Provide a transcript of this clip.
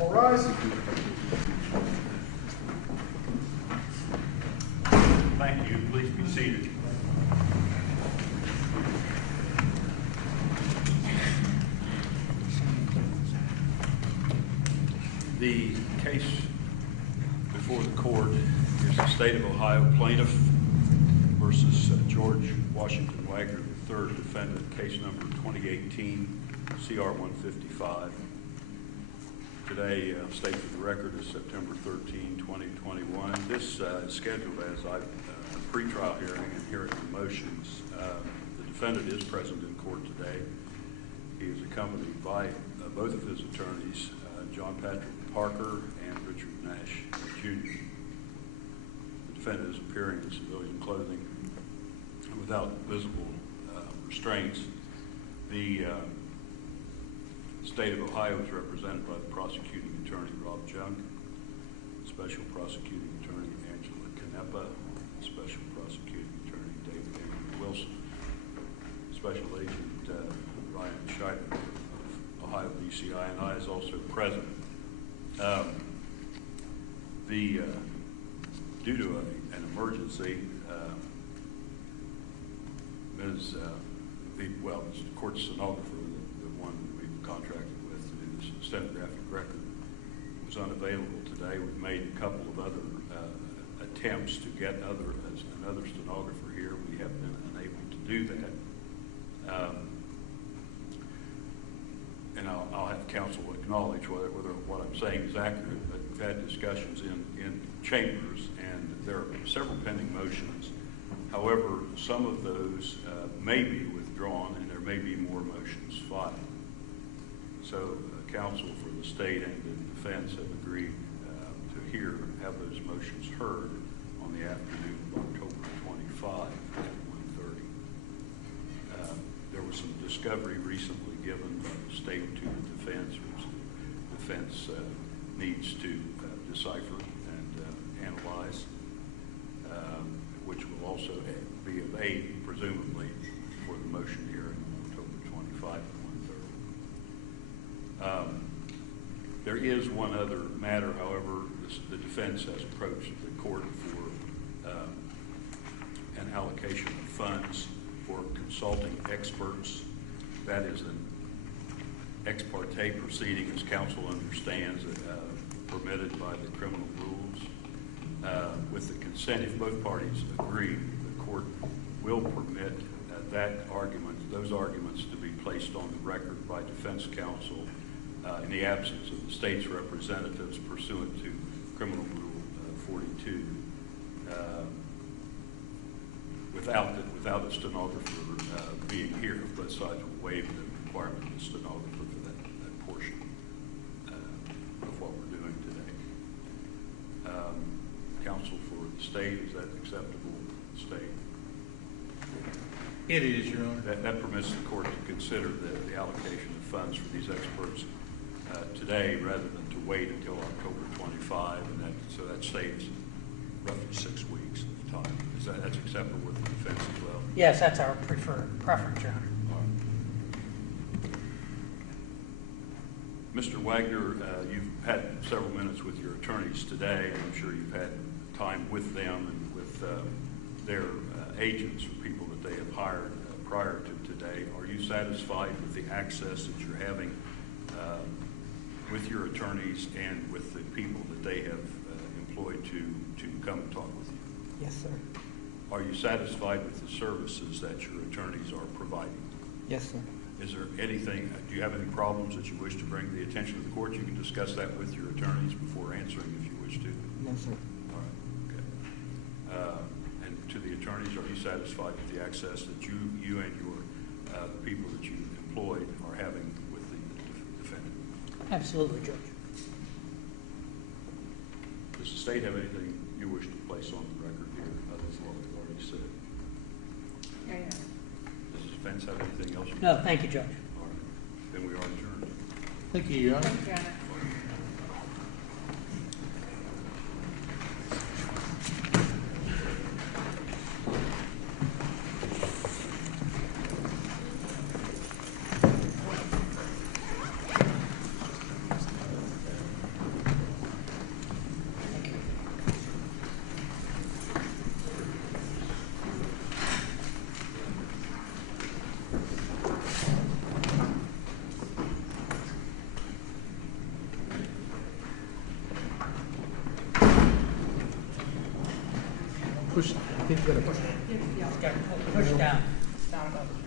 All rise. Thank you. Please be seated. The case before the court is the State of Ohio plaintiff versus George Washington Wagner III, defendant, case number 2018 CR 155. Today, state for the record, is September 13, 2021. This is scheduled as a pretrial hearing and hearing the motions. The defendant is present in court today. He is accompanied by both of his attorneys, John Patrick Parker and Richard Nash Jr. The defendant is appearing in civilian clothing without visible restraints. The State of Ohio is represented by the prosecuting attorney, Rob Junk, Special Prosecuting Attorney, Angela Canepa, Special Prosecuting Attorney, David A. Wilson, Special Agent Ryan Scheider of Ohio DCI, and I is also present. Due to an emergency, Ms. the court stenographer, the one we contracted with to do this stenographic record, was unavailable today. We've made a couple of other attempts to get another stenographer here. We have been unable to do that. And I'll have counsel acknowledge whether what I'm saying is accurate, but we've had discussions in chambers, and there are several pending motions. However, some of those may be withdrawn, and there may be more motions filed. So counsel for the state and the defense have agreed to have those motions heard on the afternoon of October 25 at 1:30. There was some discovery recently given by the state to the defense, which the defense needs to decipher and analyze, which will also be of aid, presumably, for the motion hearing on October 25 at 1:30. There is one other matter, however. The defense has approached the court for an allocation of funds for consulting experts. That is an ex parte proceeding, as counsel understands, permitted by the criminal rules. With the consent, if both parties agree, the court will permit those arguments to be placed on the record by defense counsel in the absence of the state's representatives pursuant to Criminal Rule 42. Without a stenographer being here, both sides will waive the requirement of a stenographer for that portion of what we're doing today. Counsel for the state, is that acceptable to the state? It is, Your Honor. That permits the court to consider the allocation of funds for these experts today rather than to wait until October 25, and so that saves roughly 6 weeks of time. That's acceptable with the defense as well? Yes, that's our preference, Your Honor. All right. Mr. Wagner, you've had several minutes with your attorneys today, and I'm sure you've had time with them and with their agents or people that they have hired prior to today. Are you satisfied with the access that you're having with your attorneys and with the people that they have employed to come and talk with you? Yes, sir. Are you satisfied with the services that your attorneys are providing? Yes, sir. Is there anything, do you have any problems that you wish to bring to the attention of the court? You can discuss that with your attorneys before answering if you wish to. No, sir. All right, okay. And to the attorneys, are you satisfied with the access that you and the people that you employed are having with the defendant? Absolutely, Judge. Does the state have anything you wish to place on the record here other than what we've already said? Yeah. Does the defense have anything else? No, thank you, Judge. All right. Then we are adjourned. Thank you, Your Honor. Thank you, Your Honor. push, I think you gotta push. Yeah. Got to push down. Down above.